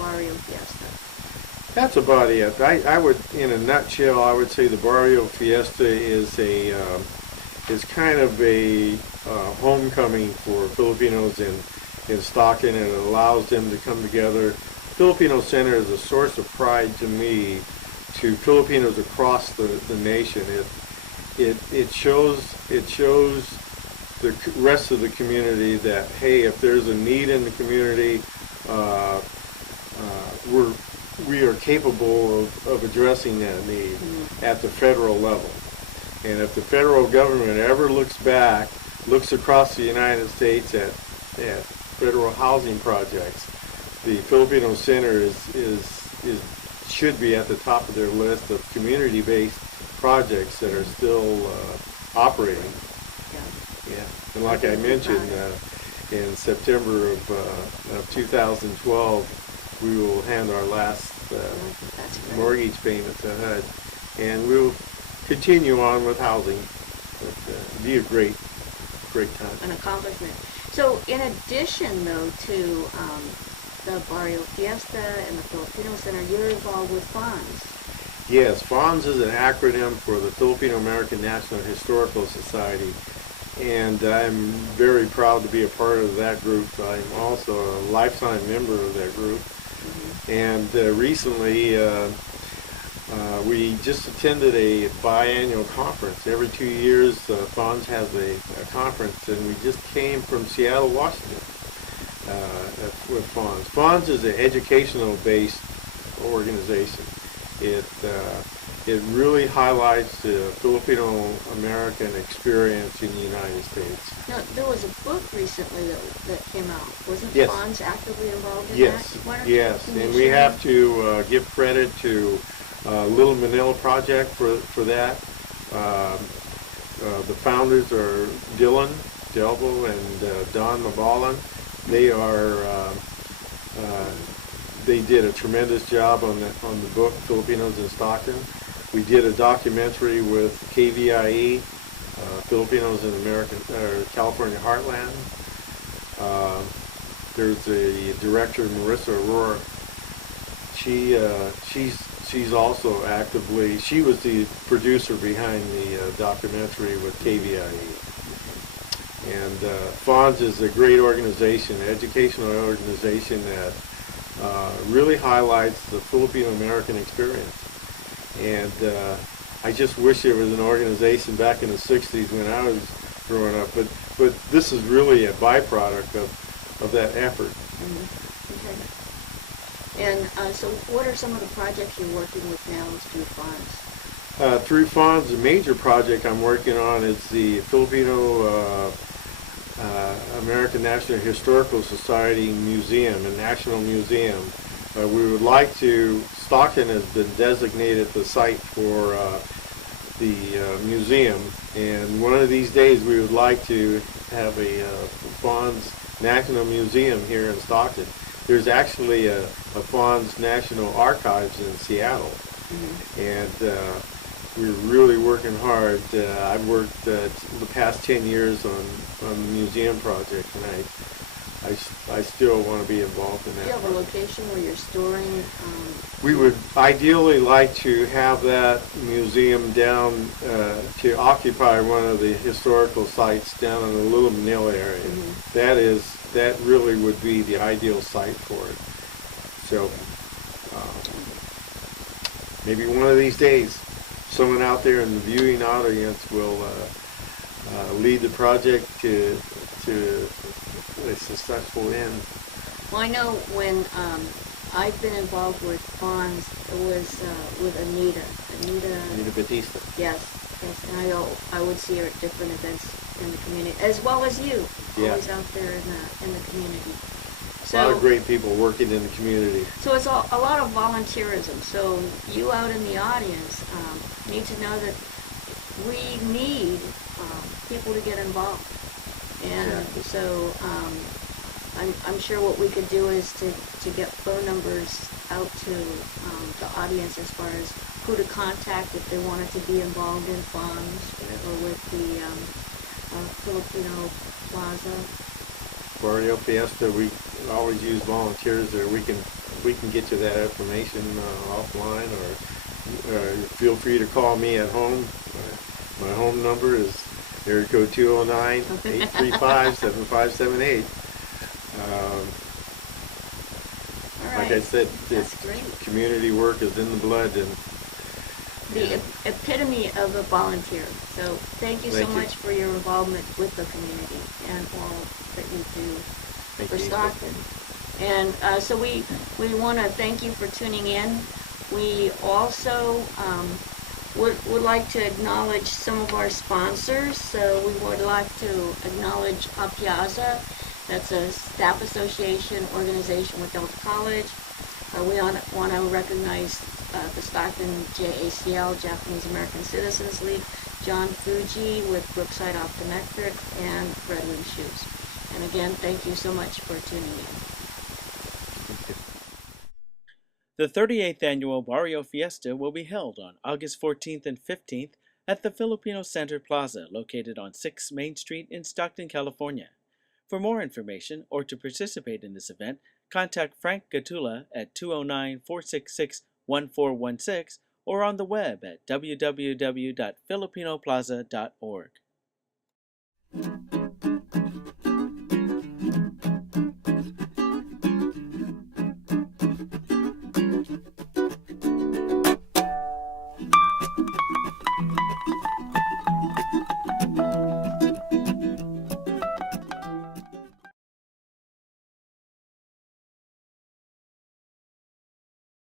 Barrio Fiesta? That's about it. I would, in a nutshell, I would say the Barrio Fiesta is is kind of a homecoming for Filipinos in Stockton, and it allows them to come together. Filipino Center is a source of pride to me, to Filipinos across the nation. It shows the rest of the community that, hey, if there's a need in the community, we are capable of addressing that need at the federal level. And if the federal government ever looks across the United States at federal housing projects, the Filipino Center should be at the top of their list of community-based projects that are still operating. Yeah, and like I mentioned, in September of 2012, we will hand our last mortgage payment to HUD, and we'll continue on with housing. It'll be a great time. An accomplishment. So, in addition, though, to the Barrio Fiesta and the Filipino Center, you're involved with FONS. Yes, FONS is an acronym for the Filipino American National Historical Society, and I'm very proud to be a part of that group. I'm also a lifetime member of that group. And recently, we just attended a biannual conference. Every 2 years, FONS has a conference, and we just came from Seattle, Washington, with FONS. FONS is an educational-based organization. It really highlights the Filipino-American experience in the United States. Now, there was a book recently that came out. Wasn't Yes. FONS actively involved in Yes, that? yes, and we have to give credit to Little Manila Project for that. The founders are Dylan Delbo and Don Mabalan. They did a tremendous job on the book Filipinos in Stockton. We did a documentary with KVIE, Filipinos in California Heartland. There's a director, Marissa Aurora. She's also actively. She was the producer behind the documentary with KVIE. And FONS is a great organization, educational organization that really highlights the Filipino-American experience. And I just wish there was an organization back in the 60s when I was growing up, but this is really a byproduct of that effort. Okay. And so what are some of the projects you're working with now through FONS? Through FONS, the major project I'm working on is the Filipino American National Historical Society Museum, a national museum. We would like to, Stockton has been designated the site for the museum, and one of these days we would like to have a FONS National Museum here in Stockton. There's actually a FONS National Archives in Seattle, and we're really working hard. I've worked the past 10 years on the museum project, and I still want to be involved in that. Do you have a location where you're storing? We would ideally like to have that museum down to occupy one of the historical sites down in the Little Manila area. That really would be the ideal site for it. So maybe one of these days, someone out there in the viewing audience will lead the project to a successful end. Well, I know when I've been involved with FONS, it was with Anita Batista. Yes, and I would see her at different events in the community, as well as you, always out there in the community. So, a lot of great people working in the community. So it's a lot of volunteerism. So you out in the audience need to know that we need people to get involved. And so I'm sure what we could do is to get phone numbers out to the audience as far as who to contact if they wanted to be involved in FONS or with the Filipino Plaza. Barrio Fiesta, we always use volunteers there. We can we can get you that information offline, or feel free to call me at home. My home number is area code 209-835-7578. Like I said, this community work is in the blood, and the epitome of a volunteer. So thank you so much for your involvement with the community and all that you do for Stockton. And so we want to thank you for tuning in. We also would like to acknowledge some of our sponsors. So we would like to acknowledge Piazza. That's a staff association organization with Delta College. We want to recognize the Stockton JACL, Japanese American Citizens League, John Fuji with Brookside Optometric, and Redwood Shoes. And again, thank you so much for tuning in. The 38th annual Barrio Fiesta will be held on August 14th and 15th at the Filipino Center Plaza, located on 6 Main Street in Stockton, California. For more information or to participate in this event, contact Frank Gatula at 209-466-1416 or on the web at www.filipinoplaza.org.